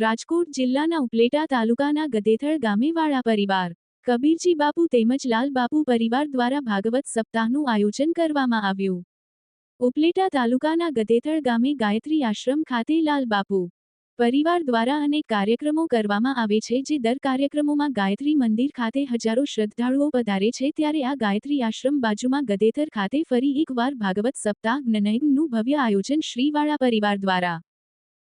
રાજકોટ જિલ્લાના ઉપલેટા તાલુકાના ગદેથળ ગામે વાળા પરિવાર, કબીરજી બાપુ તેમજ લાલ બાપુ પરિવાર દ્વારા ભાગવત સપ્તાહનું આયોજન કરવામાં આવ્યું। ઉપલેટા તાલુકાના ગદેથળ ગામે ગાયત્રી આશ્રમ ખાતે લાલ બાપુ પરિવાર દ્વારા અનેક કાર્યક્રમો કરવામાં આવે છે, જે દર કાર્યક્રમોમાં ગાયત્રી મંદિર ખાતે હજારો શ્રદ્ધાળુઓ પધારે છે, ત્યારે આ ગાયત્રી આશ્રમ બાજુમાં ગદેથર ખાતે ફરી એકવાર ભાગવત સપ્તાહ જ્ઞાનયજ્ઞનું ભવ્ય આયોજન શ્રી વાળા પરિવાર દ્વારા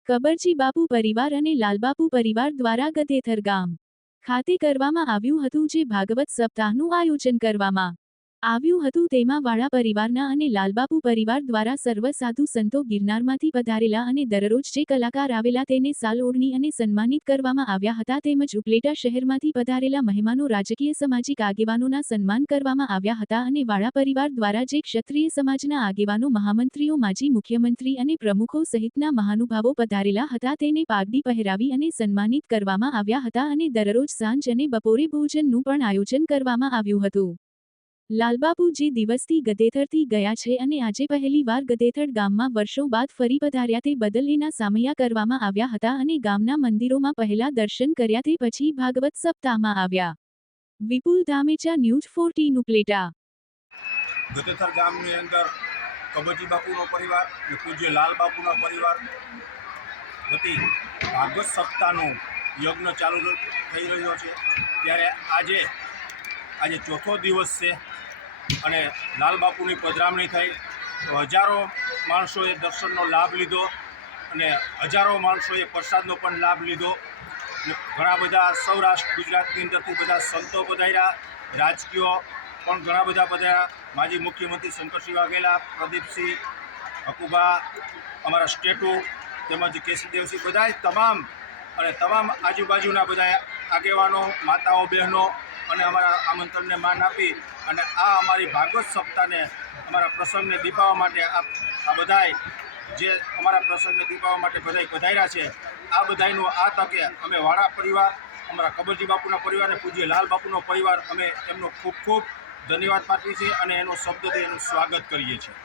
કબરજી બાપુ પરિવાર અને લાલબાપુ પરિવાર દ્વારા ગદેથર ગામ ખાતે કરવામાં આવ્યું હતું, જે ભાગવત સપ્તાહનું આયોજન કરવામાં આવ્યું હતું। તેમાં વાળા પરિવારના અને લાલબાપુ પરિવાર દ્વારા સર્વ સાધુ સંતો ગિરનારમાંથી પધારેલા અને દરરોજ જે કલાકાર આવેલા તેને સાલ ઓઢણી અને સન્માનિત કરવામાં આવ્યા હતા, તેમજ ઉપલેટા શહેરમાંથી પધારેલા મહેમાનો રાજકીય સામાજિક આગેવાનોના સન્માન કરવામાં આવ્યા હતા અને વાળા પરિવાર દ્વારા જે ક્ષત્રિય સમાજના આગેવાનો, મહામંત્રીઓ, માજી મુખ્યમંત્રી અને પ્રમુખો સહિતના મહાનુભાવો પધારેલા હતા તેને પાઘડી પહેરાવી અને સન્માનિત કરવામાં આવ્યા હતા અને દરરોજ સાંજ અને બપોરે ભોજનનું પણ આયોજન કરવામાં આવ્યું હતું। લાલબાપુ જે દિવસથી ગદેથરથી ગયા છે અને આજે પહેલી વાર ગદેથર ગામમાં વર્ષો બાદ ફરી પધાર્યા તે બદલ એના સામૈયા કરવામાં આવ્યા હતા અને ગામના મંદિરોમાં પહેલા દર્શન કર્યા તે પછી ભાગવત સપ્તાહમાં આવ્યા। વિપુલ ધામેચા, ન્યૂઝ 14 ઉપલેટા। ગદેથર ગામની અંદર કબરજી બાપુનો પરિવાર અને પૂજ્ય લાલ બાપુના પરિવાર વતી ભાગવત સપ્તાહનો યજ્ઞ ચાલુ થઈ રહ્યો છે, ત્યારે આજે ચોથો દિવસ છે અને લાલ બાપુની પધરામણી થઈ તો હજારો માણસોએ દર્શનનો લાભ લીધો અને હજારો માણસોએ પ્રસાદનો પણ લાભ લીધો। ઘણા બધા સૌરાષ્ટ્ર ગુજરાતની અંદરથી બધા સંતો પધાર્યા, રાજકીય પણ ઘણા બધા પધાર્યા। માજી મુખ્યમંત્રી શંકરસિંહ વાઘેલા, પ્રદીપસિંહ, હકુબા, અમારા સ્ટેટુ તેમજ કેશવદેવસિંહ, બધા તમામ આજુબાજુના બધા આગેવાનો, માતાઓ, બહેનો અને અમારા આમંત્રણને માન આપી અને આ અમારી ભાગવત સપ્તાહને અમારા પ્રસંગને દીપાવવા માટે આ બધાય જે અમારા પ્રસંગને દીપાવવા માટે બધાય પધાર્યા છે, આ બધાયનું આ તકે અમે વાળા પરિવાર, અમારા કબરજી બાપુના પરિવાર અને પૂજ્ય લાલ બાપુનો પરિવાર અમે એમનો ખૂબ ખૂબ ધન્યવાદ પાઠવીએ છીએ અને એનો શબ્દથી એનું સ્વાગત કરીએ છીએ।